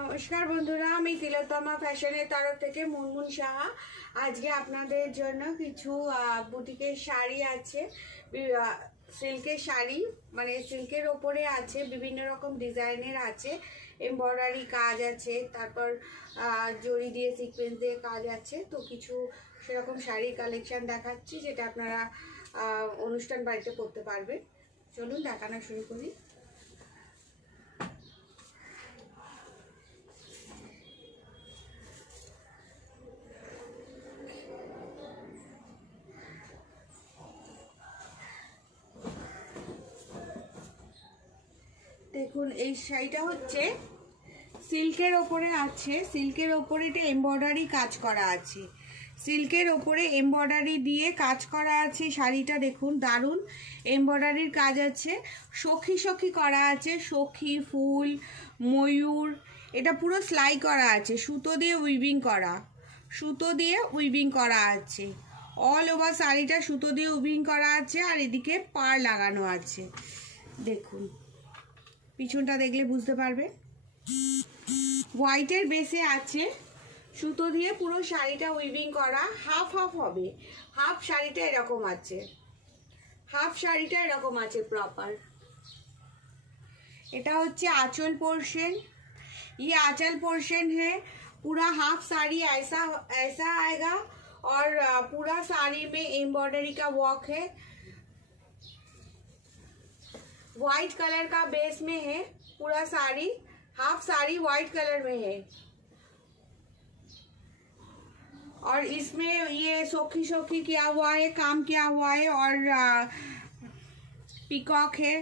নমস্কার বন্ধুরা, আমি তিলোত্তমা ফ্যাশনের তরফ থেকে মুনমুন সাহা। আজকে আপনাদের জন্য কিছু বুটিকের শাড়ি আছে, সিল্কের শাড়ি, মানে সিল্কের ওপরে আছে, বিভিন্ন রকম ডিজাইনের আছে, এমব্রয়ডারি কাজ আছে, তারপর জরি দিয়ে সিকোয়েন্স দিয়ে কাজ আছে। তো কিছু সেরকম শাড়ির কালেকশন দেখাচ্ছি যেটা আপনারা অনুষ্ঠান বাড়িতে করতে পারবেন। চলুন দেখানো শুরু করি। দেখুন, এই শাড়িটা হচ্ছে সিল্কের ওপরে আছে, সিল্কের ওপরে এটা এমব্রয়ডারি কাজ করা আছে, সিল্কের ওপরে এমব্রয়ডারি দিয়ে কাজ করা আছে। শাড়িটা দেখুন, দারুণ এমব্রয়ডারির কাজ আছে, সখী সখী করা আছে, সখী ফুল ময়ূর, এটা পুরো সেলাই করা আছে, সুতো দিয়ে উইভিং করা, সুতো দিয়ে উইভিং করা আছে। অল ওভার শাড়িটা সুতো দিয়ে উইভিং করা আছে, আর এদিকে পাড় লাগানো আছে। দেখুন, পিছনটা দেখলে বুঝতে পারবে। হোয়াইটের বেসে আছে, সুতো দিয়ে পুরো শাড়িটা উইভিং করা, হাফ হাফ হবে। হাফ শাড়িটা এরকম আছে, হাফ শাড়িটা এরকম আছে প্রপার। এটা হচ্ছে आंचल पोर्शन, ये आंचल पोर्शन है। पूरा हाफ साड़ी ऐसा ऐसा आएगा, और पूरा साड़ी में एम्ब्रॉयडरी का वर्क है। व्हाइट कलर का बेस में है पूरा sari, half sari white colour में है, और इसमें ये सोखी सोखी किया हुआ है, काम किया हुआ है, और पिकॉक है।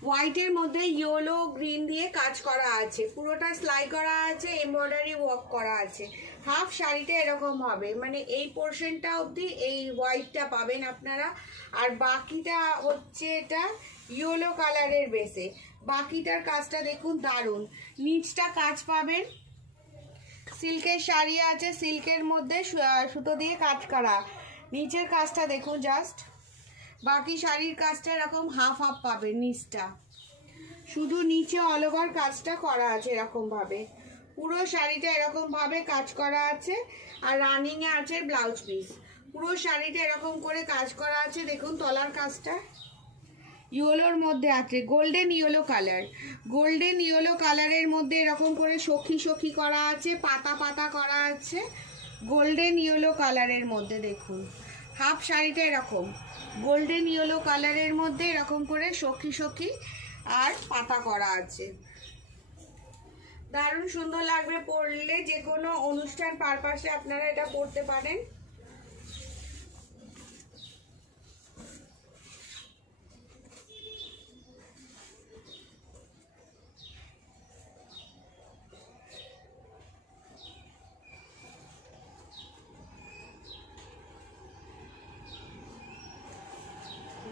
হোয়াইটের মধ্যে ইয়েলো গ্রিন দিয়ে কাজ করা আছে, পুরোটা সেলাই করা আছে, এমব্রয়ডারি ওয়ার্ক করা আছে। হাফ শাড়িটা এরকম হবে, মানে এই পোর্শনটা অবধি এই হোয়াইটটা পাবেন আপনারা, আর বাকিটা হচ্ছে এটা ইয়েলো কালারের বেসে। বাকিটার কাজটা দেখুন, দারুণ নিচটা কাজ পাবেন। সিল্কের শাড়ি আছে, সিল্কের মধ্যে সুতো দিয়ে কাজ করা, নিচের কাজটা দেখুন জাস্ট। বাকি শাড়ির কাজটা এরকম হাফ হাফ পাবেন, নিচটা শুধু নিচে অল ওভার কাজটা করা আছে এরকম ভাবে। পুরো শাড়িটা এরকম ভাবে কাজ করা আছে, আর রানিং এ আছে ব্লাউজ পিস। পুরো শাড়িটা এরকম করে কাজ করা আছে। দেখুন তলার কাজটা ইয়েলোর মধ্যে আছে, golden yellow colour, golden yellow কালারের মধ্যে এরকম করে সখী সখী করা আছে, পাতা পাতা করা আছে, গোল্ডেন ইয়েলো কালারের মধ্যে। দেখুন হাফ শাড়িটা এরকম গোল্ডেন ইয়েলো কালারের মধ্যে এরকম করে সখী সখী আর পাতা করা আছে। দারুণ সুন্দর লাগবে পরলে, যে কোনো অনুষ্ঠান পারপাসে আপনারা এটা পরতে পারেন।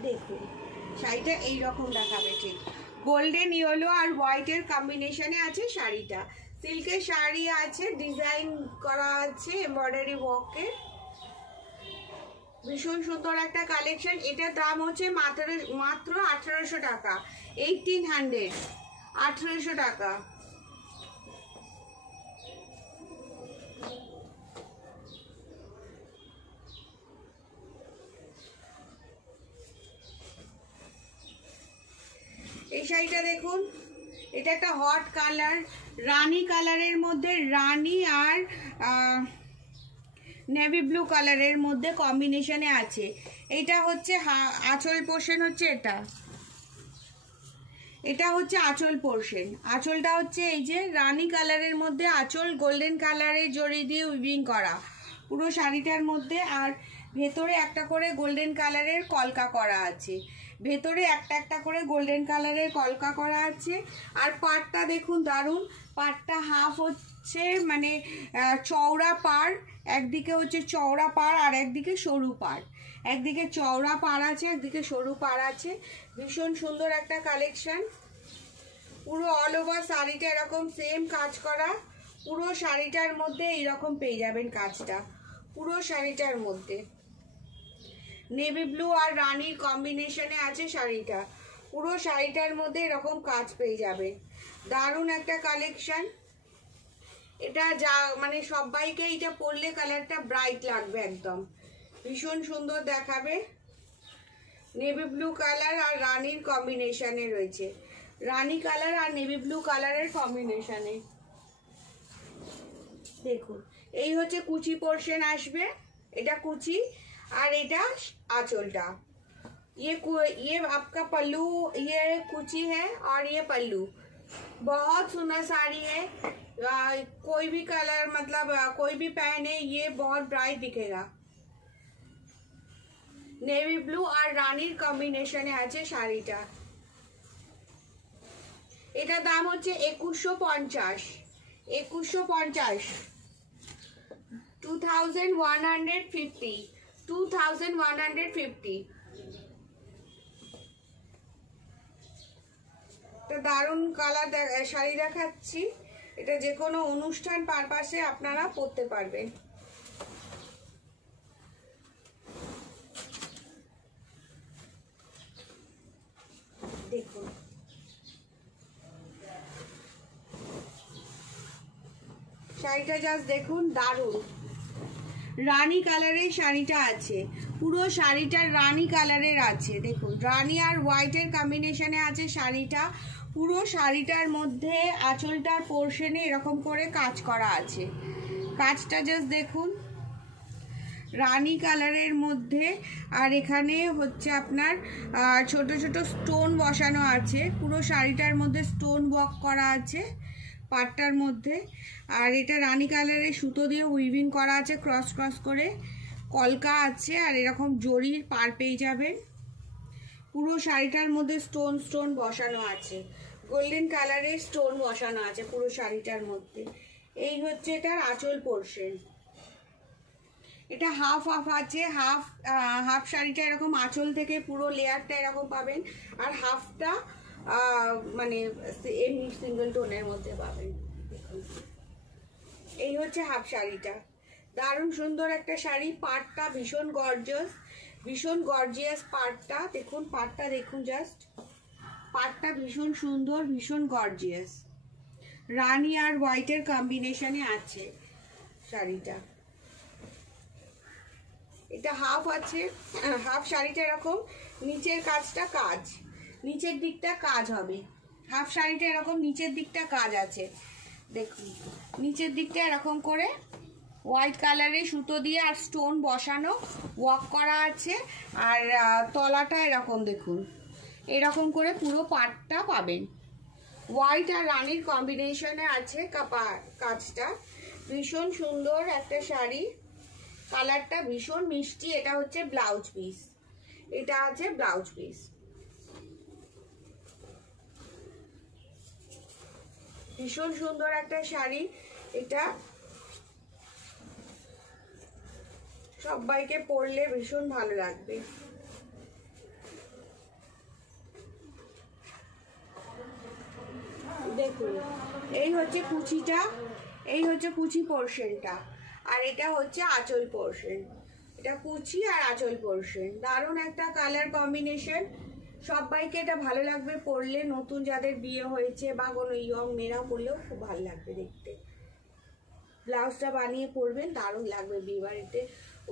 দেখুন শাড়িটা এইরকম দেখাবে, ঠিক গোল্ডেন ইয়েলো আর হোয়াইটের কম্বিনেশনে আছে শাড়িটা। সিল্কের শাড়ি আছে, ডিজাইন করা আছে এমব্রয়ডারি ওয়ার্কের, ভীষণ সুন্দর একটা কালেকশন। এটার দাম হচ্ছে মাত্র 1800 টাকা, 1800, 1800 টাকা। এই শাড়িটা দেখুন, এটা একটা হট কালার, রানী কালারের মধ্যে, রানী আর নেভি ব্লু কালারের মধ্যে কম্বিনেশনে আছে। এটা হচ্ছে আঁচল পোর্শন, হচ্ছে এটা হচ্ছে আঁচল পোর্শন। আঁচলটা হচ্ছে এই যে রানী কালারের মধ্যে আঁচল, গোল্ডেন কালারের জড়ি দিয়ে উইভিং করা পুরো শাড়িটার মধ্যে, আর ভেতরে একটা করে গোল্ডেন কালারের কলকা করা আছে, ভেতরে একটা একটা করে গোল্ডেন কালারের কলকা করা আছে। আর পাড়টা দেখুন দারুণ, পাড়টা হাফ হচ্ছে মানে চওড়া পাড়, একদিকে হচ্ছে চওড়া পাড় আর একদিকে সরু পাড়, একদিকে চওড়া পাড় আছে, একদিকে সরু পাড় আছে। ভীষণ সুন্দর একটা কালেকশন। পুরো অল ওভার শাড়িটা এরকম সেম কাজ করা, পুরো শাড়িটার মধ্যে এইরকম পেয়ে যাবেন কাজটা, পুরো শাড়িটার মধ্যে নেভি ব্লু আর রানীর কম্বিনেশনে আছে শাড়িটা। পুরো শাড়িটার মধ্যে এরকম কাজ পেয়ে যাবে। দারুণ একটা কালেকশন। এটা যা মানে সবাইকে এটা পরলে কালারটা ব্রাইট লাগবে, একদম ভীষণ সুন্দর দেখাবে। নেভি ব্লু কালার আর রানীর কম্বিনেশনে রয়েছে, রানী কালার আর নেভি ব্লু কালারের কম্বিনেশনে। দেখুন এই হচ্ছে কুচি পোর্শন আসবে, এটা কুচি আর এটা आंचलটা। ये आपका पल्लू, ये कुची है और ये पल्लू। बहुत सुंदर साड़ी है, कोई भी कलर मतलब कोई भी पहने ये बहुत ब्राइट दिखेगा। नेवी ब्लू और रानीर कॉम्बिनेशने আছে শাড়িটা। এটা দাম হচ্ছে 2150, 2150, 2150, 2150। তো দারুণ কালার শাড়ি দেখাচ্ছি, এটা যে কোনো অনুষ্ঠান পারপাসে আপনারা পরতে পারবেন। দেখুন শাড়িটা জাস্ট দেখুন, দারুণ রানী কালারের শাড়িটা আছে, পুরো শাড়িটার রানী কালারের আছে। দেখুন রানী আর হোয়াইটের কম্বিনেশনে আছে শাড়িটা। পুরো শাড়িটার মধ্যে আঁচলটার পোর্শনে এরকম করে কাজ করা আছে, কাজটা জাস্ট দেখুন রানী কালারের মধ্যে। আর এখানে হচ্ছে আপনার ছোট ছোট স্টোন বসানো আছে, পুরো শাড়িটার মধ্যে স্টোন ওয়ার্ক করা আছে পাটটার মধ্যে। আর এটা রানী কালারের সুতো দিয়ে উইভিং করা আছে, ক্রস ক্রস করে কলকা আছে, আর এরকম জরির পার পেয়ে যাবেন। পুরো শাড়িটার মধ্যে স্টোন স্টোন বসানো আছে, গোল্ডেন কালারের স্টোন বসানো আছে পুরো শাড়িটার মধ্যে। এই হচ্ছে এটার আঁচল পোর্শন। এটা হাফ হাফ আছে, হাফ শাড়িটা এরকম আঁচল থেকে পুরো লেয়ারটা এরকম পাবেন, আর হাফটা মানে এমনি সিঙ্গেল টোনের মধ্যে পাবেন। এই হচ্ছে হাফ শাড়িটা, দারুণ সুন্দর একটা শাড়ি। পাটটা ভীষণ গর্জিয়াস, ভীষণ গর্জিয়াস পাটটা। দেখুন পাটটা দেখুন, জাস্ট পাটটা ভীষণ সুন্দর, ভীষণ গর্জিয়াস। রানী আর হোয়াইটের কম্বিনেশনে আছে শাড়িটা। এটা হাফ আছে, হাফ শাড়িটা এরকম নিচের কাজটা কাজ, নিচের দিকটা কাজ হবে। হাফ শাড়িটা এরকম নিচের দিকটা কাজ আছে, দেখুন নিচের দিকটা এরকম করে হোয়াইট কালারের সুতো দিয়ে আর স্টোন বসানো ওয়ার্ক করা আছে। আর তলাটা এরকম দেখুন, এরকম করে পুরো পাটটা পাবেন। হোয়াইট আর রানীর কম্বিনেশনে আছে কাজটা, ভীষণ সুন্দর একটা শাড়ি। কালারটা ভীষণ মিষ্টি। এটা হচ্ছে ব্লাউজ পিস, এটা আছে ব্লাউজ পিস। ভীষণ সুন্দর একটা শাড়ি, এটা সবাইকে পরলে ভীষণ ভালো লাগবে। দেখুন এই হচ্ছে কুচিটা, এই হচ্ছে কুচি পোর্শনটা, আর এটা হচ্ছে আঁচল পোর্শন। এটা কুচি আর আঁচল পোর্শন, দারুণ একটা কালার কম্বিনেশন। সবাইকে এটা ভালো লাগবে পরলে, নতুন যাদের বিয়ে হয়েছে বা কোনো ইয়ং মেয়েরা পরলেও খুব ভালো লাগবে দেখতে। ব্লাউজটা বানিয়ে পরবেন, দারুণ লাগবে বিয়ে বাড়িতে,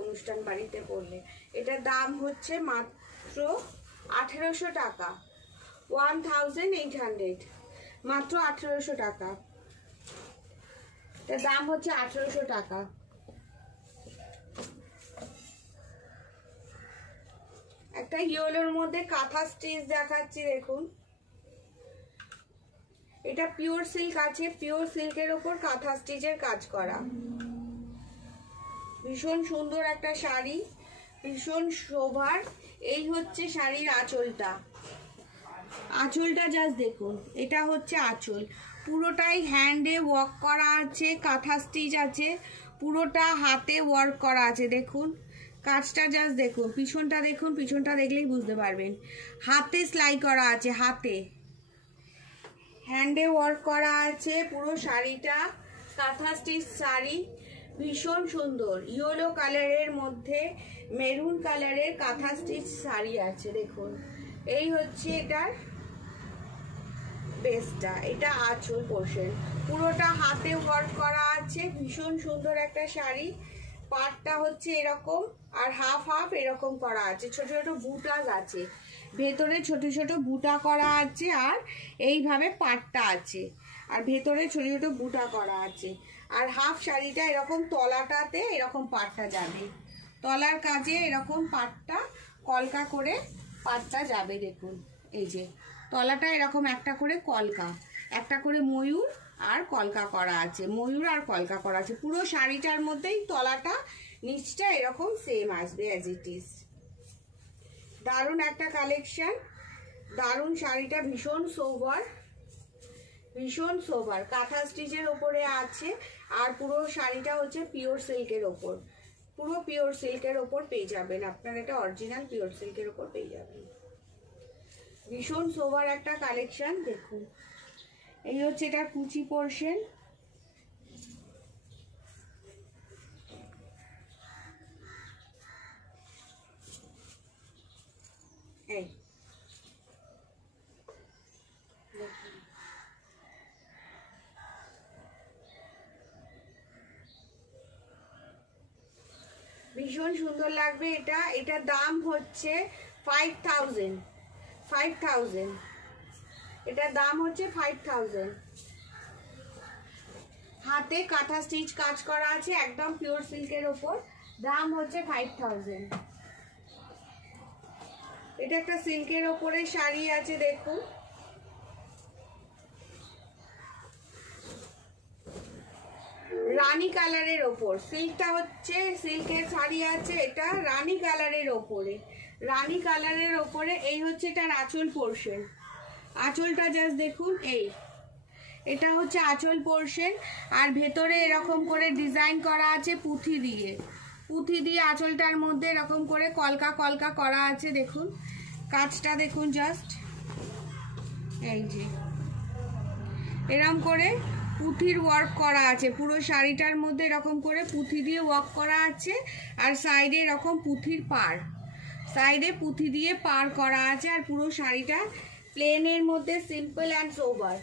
অনুষ্ঠান বাড়িতে পরলে। এটার দাম হচ্ছে মাত্র 1800 টাকা, 1800, মাত্র 1800 টাকা। এটার দাম হচ্ছে 1800 টাকা। একটা ইয়েলোর মধ্যে কাঁথা স্টিচ দেখাচ্ছি, দেখুন এটা পিওর সিল্ক আছে, পিওর সিল্কের ওপর কাঁথা স্টিচের কাজ করা, ভীষণ সুন্দর একটা শাড়ি, ভীষণ শোভার। এই হচ্ছে শাড়ির আঁচলটা, আঁচলটা জাস্ট দেখুন, এটা হচ্ছে আঁচল। পুরোটাই হ্যান্ডে ওয়ার্ক করা আছে, কাঁথা স্টিচ আছে, পুরোটা হাতে ওয়ার্ক করা আছে। দেখুন কাজটা জাস্ট দেখুন, পিছনটা দেখুন, পিছনটা দেখলেই বুঝতে পারবেন। হাতে সেলাই করা আছে, হাতে হ্যান্ডে ওয়ার্ক করা আছে পুরো শাড়িটা, কাঁথা স্টিচ শাড়ি, ভীষণ সুন্দর। ইয়েলো কালারের মধ্যে মেরুন কালারের কাঁথা স্টিচ শাড়ি আছে, দেখুন এই হচ্ছে এটার বেসটা, এটা আঁচল পোর্শন, পুরোটা হাতে ওয়ার্ক করা আছে, ভীষণ সুন্দর একটা শাড়ি। পাটটা হচ্ছে এরকম আর হাফ হাফ এরকম করা আছে, ছোট ছোট বুটাস আছে ভেতরে, ছোট ছোট বুটা করা আছে, আর এইভাবে পাটটা আছে আর ভেতরে ছোট ছোট বুটা করা আছে। আর হাফ শাড়িটা এরকম তলাটাতে এরকম পাটটা যাবে, তলার কাজে এরকম পাটটা কলকা করে পাটটা যাবে। দেখুন এই যে তলাটা এরকম একটা করে কলকা, একটা করে ময়ূর আর কলকা করা আছে, ময়ূর আর কলকা করা আছে। পুরো শাড়িটার মধ্যেই তলাটা নিচটা এরকম সেম আসবে অ্যাজ ইট ইজ। দারুণ একটা কালেকশন, দারুণ শাড়িটা, ভীষণ সোবার, ভীষণ সোবার, কাঁথা স্টিচের ওপরে আছে। আর পুরো শাড়িটা হচ্ছে পিওর সিল্কের ওপর, পুরো পিওর সিল্কের ওপর পেয়ে যাবেন আপনার, এটা অরিজিনাল পিওর সিল্কের ওপর পেয়ে যাবেন। ভীষণ সোবার একটা কালেকশন। দেখুন এই হচ্ছে এটার কুচি পোর্শন, এই ভীষণ সুন্দর লাগবে এটা। এটার দাম হচ্ছে 5000, 5000, এটার দাম হচ্ছে 5000। হাতে কাঁথা স্টিচ কাজ করা আছে, একদম পিওর সিল্কের ওপর, দাম হচ্ছে 5000। এটা একটা সিল্কের ওপরে শাড়ি আছে, দেখুন রানী কালারের ওপর, সিল্কটা হচ্ছে সিল্কের শাড়ি আছে, এটা রানী কালারের ওপরে, রানী কালারের ওপরে। এই হচ্ছে এটার আঁচল পোর্শন, আঁচলটা জাস্ট দেখুন, এই এটা হচ্ছে আঁচল পোর্শন। আর ভেতরে এরকম করে ডিজাইন করা আছে পুঁথি দিয়ে, পুঁথি দিয়ে আঁচলটার মধ্যে এরকম করে কলকা কলকা করা আছে। দেখুন কাজটা দেখুন জাস্ট, এই যে এরকম করে পুঁথির ওয়ার্ক করা আছে, পুরো শাড়িটার মধ্যে এরকম করে পুঁথি দিয়ে ওয়ার্ক করা আছে। আর সাইডে এরকম পুঁথির পাড়, সাইডে পুঁথি দিয়ে পার করা আছে। আর পুরো শাড়িটা প্লেনের মধ্যে সিম্পল অ্যান্ড সোবার,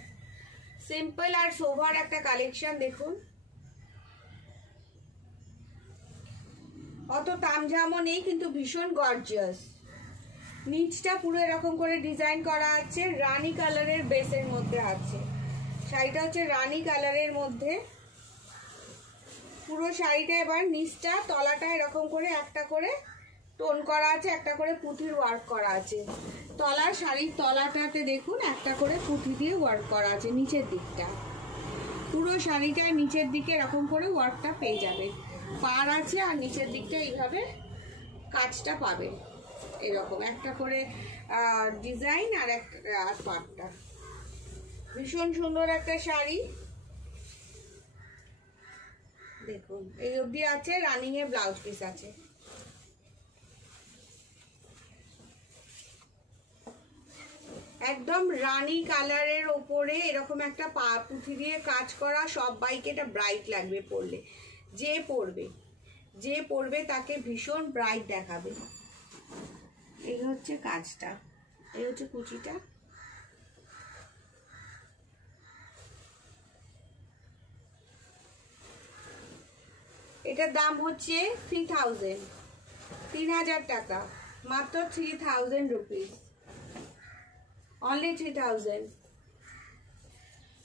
সিম্পল আর সোবার একটা কালেকশন। দেখুন অত তামঝামও নেই কিন্তু ভীষণ গর্জিয়াস। নিচটা পুরো এরকম করে ডিজাইন করা আছে, রানী কালারের বেসের মধ্যে আছে, শাড়িটা হচ্ছে রানী কালারের মধ্যে। পুরো শাড়িটা এবার নিচটা তলাটা এরকম করে একটা করে টোন করা আছে, একটা করে পুঁথির ওয়ার্ক করা আছে। তলার শাড়ির তলাটাতে দেখুন একটা করে পুঁথি দিয়ে ওয়ার্ক করা আছে। নিচের দিকটা পুরো শাড়িটায় নিচের দিকে এরকম করে ওয়ার্কটা পেয়ে যাবে, পার আছে আর নিচের দিকটা এইভাবে কাজটা পাবে, এরকম একটা করে ডিজাইন আর আর পাটটা। ভীষণ সুন্দর একটা শাড়ি, দেখুন এই অবধি আছে, রানিং এ ব্লাউজ পিস আছে। একদম রানী কালারের ওপরে এরকম একটা পুঁথি দিয়ে কাজ করা, সব বাইকে এটা ব্রাইট লাগবে পরলে, যে পরবে তাকে ভীষণ ব্রাইট দেখাবে। এই হচ্ছে কাজটা, এই হচ্ছে কুচিটা। এটার দাম হচ্ছে 3000 টাকা, মাত্র 3000 রুপিস, অনলি 3000।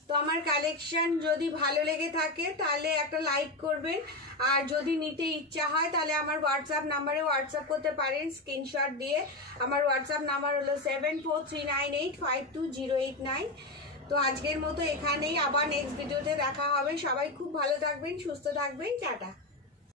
তো আমার কালেকশন যদি ভালো লেগে থাকে তাহলে একটা লাইক করবেন, আর যদি নিতে ইচ্ছা হয় তাহলে আমার হোয়াটসঅ্যাপ নাম্বারে হোয়াটসঅ্যাপ করতে পারেন স্ক্রিনশট দিয়ে। আমার হোয়াটসঅ্যাপ নাম্বার হলো 7439852089। তো আজকের মতো এখানেই, আবার নেক্সট ভিডিওতে দেখা হবে। সবাই খুব ভালো থাকবেন, সুস্থ থাকবেন, টাটা।